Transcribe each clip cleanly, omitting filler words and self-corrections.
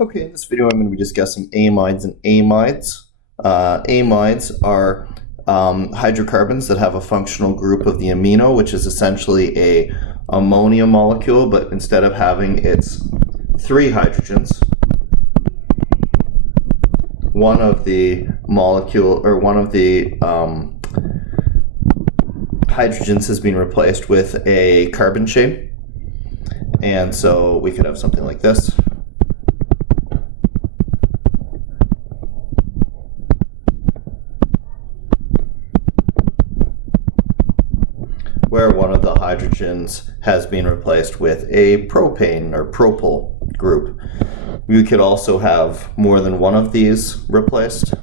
Okay, in this video I'm going to be discussing amides and amides. Amides are hydrocarbons that have a functional group of the amino, which is essentially a ammonia molecule, but instead of having its three hydrogens, one of the hydrogens has been replaced with a carbon chain. And so we could have something like this. Where one of the hydrogens has been replaced with a propane or propyl group. We could also have more than one of these replaced.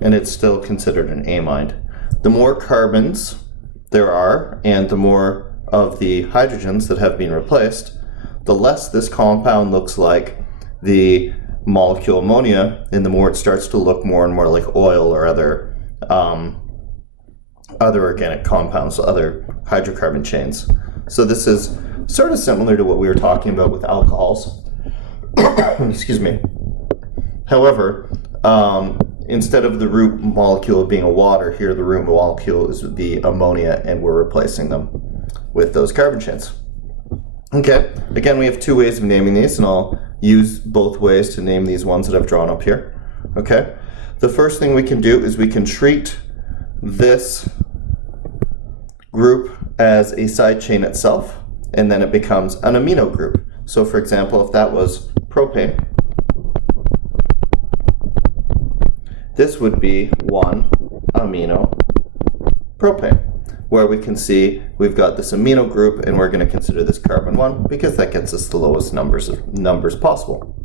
And it's still considered an amide. The more carbons there are and the more of the hydrogens that have been replaced, the less this compound looks like the molecule ammonia, and the more it starts to look more and more like oil or other organic compounds, other hydrocarbon chains. So this is sort of similar to what we were talking about with alcohols. Excuse me. However, instead of the root molecule being a water, here the root molecule is the ammonia, and we're replacing them with those carbon chains. Okay, again, we have two ways of naming these, and I'll use both ways to name these ones that I've drawn up here. Okay, the first thing we can do is we can treat this group as a side chain itself, and then it becomes an amino group. So for example, if that was propane, this would be 1-amino propane, where we can see we've got this amino group, and we're going to consider this carbon 1 because that gets us the lowest numbers possible.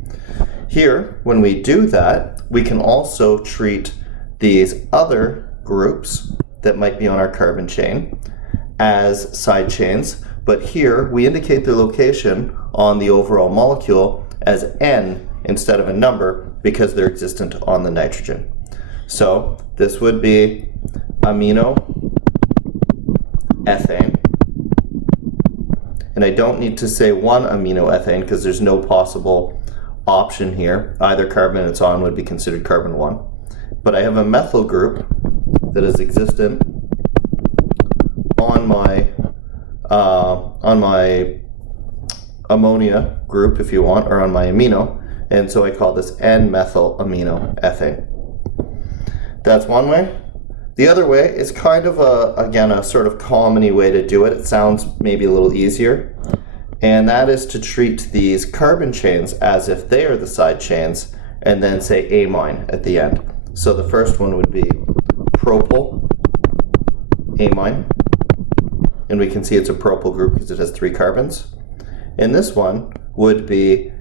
Here, when we do that, we can also treat these other groups that might be on our carbon chain as side chains, but here we indicate their location on the overall molecule as N instead of a number because they're existent on the nitrogen. So this would be amino ethane, and I don't need to say 1-amino ethane because there's no possible option here. Either carbon it's on would be considered carbon 1, but I have a methyl group that is existent on my ammonia group, if you want, or on my amino, and so I call this N-methyl amino ethane. That's one way. The other way is kind of a sort of common-y way to do it. It sounds maybe a little easier. And that is to treat these carbon chains as if they are the side chains and then say amine at the end. So the first one would be propyl amine. And we can see it's a propyl group because it has 3 carbons. And this one would be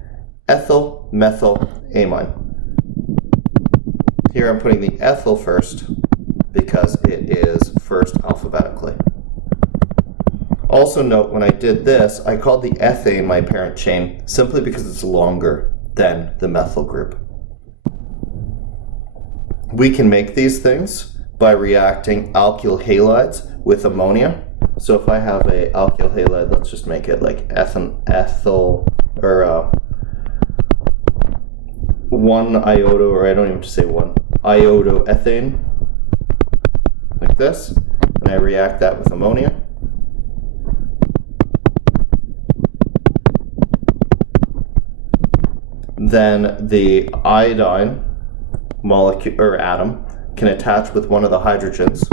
ethyl methyl amine. Here I'm putting the ethyl first because it is first alphabetically. Also note, when I did this, I called the ethane my parent chain simply because it's longer than the methyl group. We can make these things by reacting alkyl halides with ammonia. So if I have a alkyl halide, let's just make it like ethyl, or 1-iodo, or I don't even have to say 1-iodoethane, like this, and I react that with ammonia. Then the iodine molecule or atom can attach with one of the hydrogens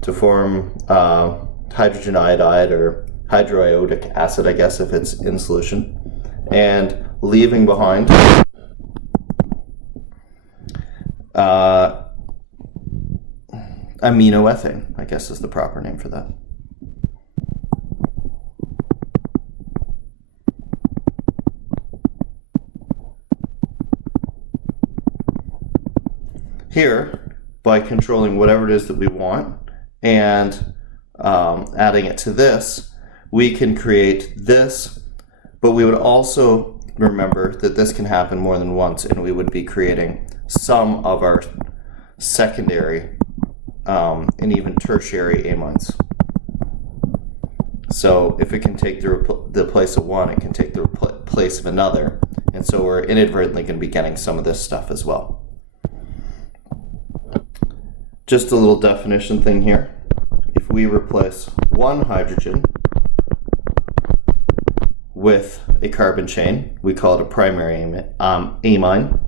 to form hydrogen iodide, or hydroiodic acid, I guess, if it's in solution, and leaving behind aminoethane, I guess is the proper name for that. Here, by controlling whatever it is that we want and adding it to this, we can create this, but we would also remember that this can happen more than once, and we would be creating some of our secondary and even tertiary amines. So if it can take the place of one, it can take the place of another. And so we're inadvertently going to be getting some of this stuff as well. Just a little definition thing here. If we replace one hydrogen with a carbon chain, we call it a primary amine.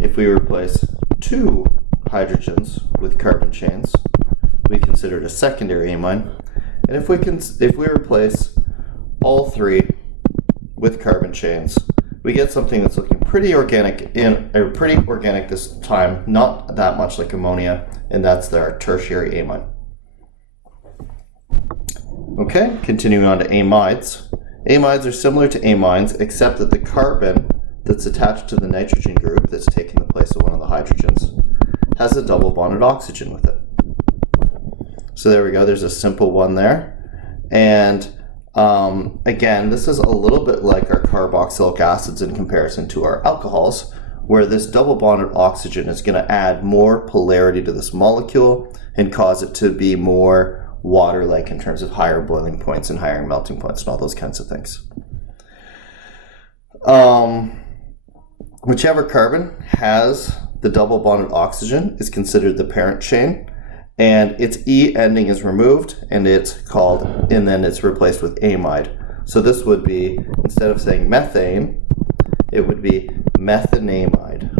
If we replace two hydrogens with carbon chains, we consider it a secondary amine. And if we replace all three with carbon chains, we get something that's looking pretty organic this time, not that much like ammonia, and that's our tertiary amine. Okay, continuing on to amides. Amides are similar to amines, except that the carbon that's attached to the nitrogen group that's taking the place of one of the hydrogens has a double bonded oxygen with it. So there we go, there's a simple one there. And again, this is a little bit like our carboxylic acids in comparison to our alcohols, where this double bonded oxygen is going to add more polarity to this molecule and cause it to be more water-like in terms of higher boiling points and higher melting points and all those kinds of things. Whichever carbon has the double bonded oxygen is considered the parent chain, and its E ending is removed, and then it's replaced with amide. So this would be, instead of saying methane, it would be methanamide.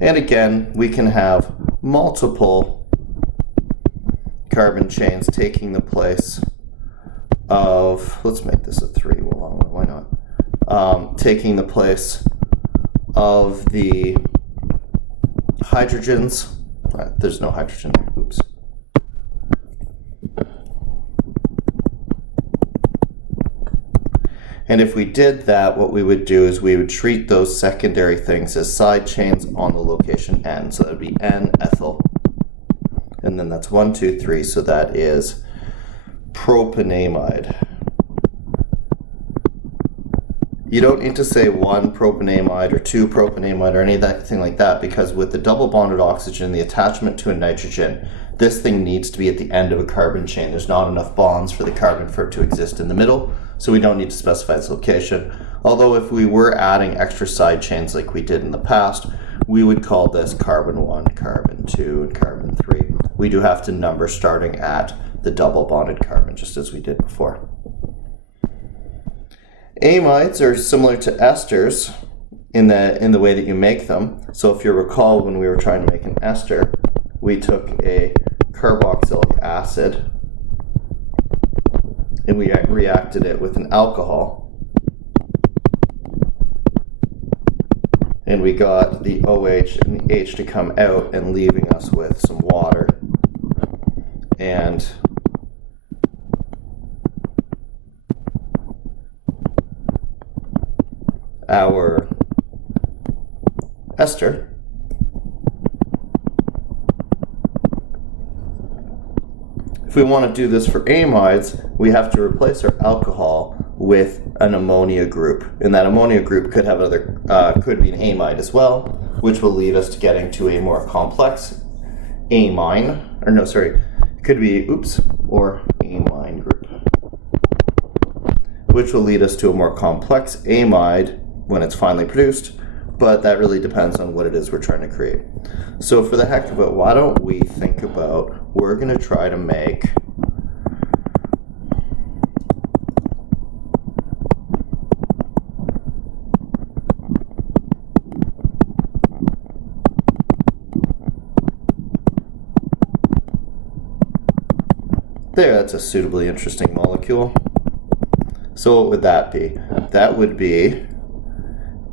And again, we can have multiple carbon chains taking the place of, let's make this a 3, why not? Taking the place of the hydrogens. There's no hydrogen there, oops. And if we did that, what we would do is we would treat those secondary things as side chains on the location N. So that would be N-ethyl. And then that's 1, 2, 3, so that is propanamide. You don't need to say 1 propanamide or 2 propanamide or anything like that, because with the double bonded oxygen, the attachment to a nitrogen, this thing needs to be at the end of a carbon chain. There's not enough bonds for the carbon for it to exist in the middle, so we don't need to specify its location. Although if we were adding extra side chains like we did in the past, we would call this carbon 1, carbon 2, and carbon 3. We do have to number starting at the double bonded carbon, just as we did before. Amides are similar to esters in the way that you make them. So if you recall, when we were trying to make an ester, we took a carboxylic acid and we reacted it with an alcohol. And we got the OH and the H to come out and leaving us with some water. And our ester if we want to do this for amides, we have to replace our alcohol with an ammonia group, and that ammonia group could have could be an amide as well, which will lead us to getting to a more complex amine, or amine group, which will lead us to a more complex amide when it's finally produced, but that really depends on what it is we're trying to create. So for the heck of it, why don't we think about, we're going to try to make that's a suitably interesting molecule. So what would that be? That would be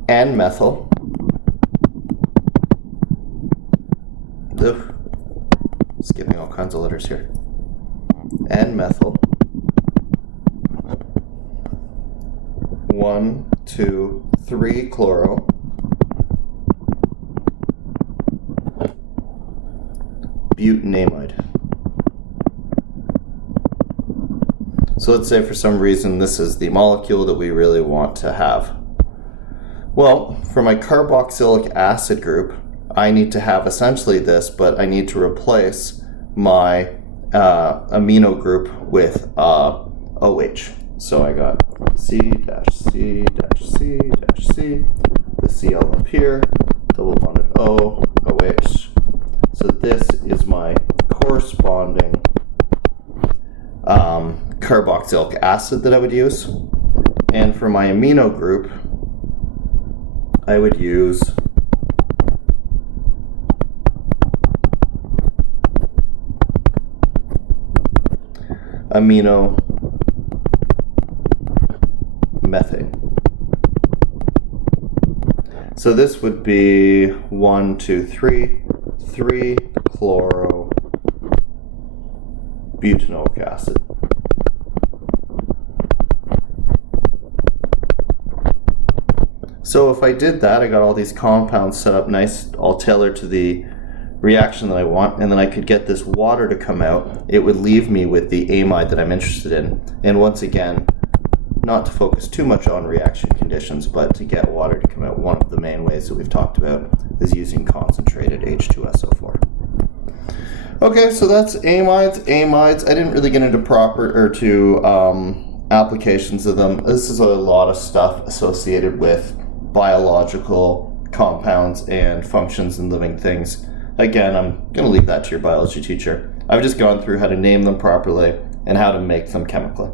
N-methyl. Skipping all kinds of letters here. N-methyl. 1, 2, 3 chloro. Butanamide. So let's say for some reason this is the molecule that we really want to have. Well, for my carboxylic acid group, I need to have essentially this, but I need to replace my amino group with OH. So I got C-C-C-C, the Cl up here, double bonded O, OH. So this is my corresponding carboxylic acid that I would use. And for my amino group, I would use amino methane. So this would be 1, 2, 3, 3-chloro-butanoic acid. So if I did that, I got all these compounds set up nice, all tailored to the reaction that I want, and then I could get this water to come out. It would leave me with the amide that I'm interested in. And once again, not to focus too much on reaction conditions, but to get water to come out, one of the main ways that we've talked about is using concentrated H2SO4. Okay, so that's amides. I didn't really get into applications of them. This is a lot of stuff associated with biological compounds and functions in living things. Again, I'm going to leave that to your biology teacher. I've just gone through how to name them properly and how to make them chemically.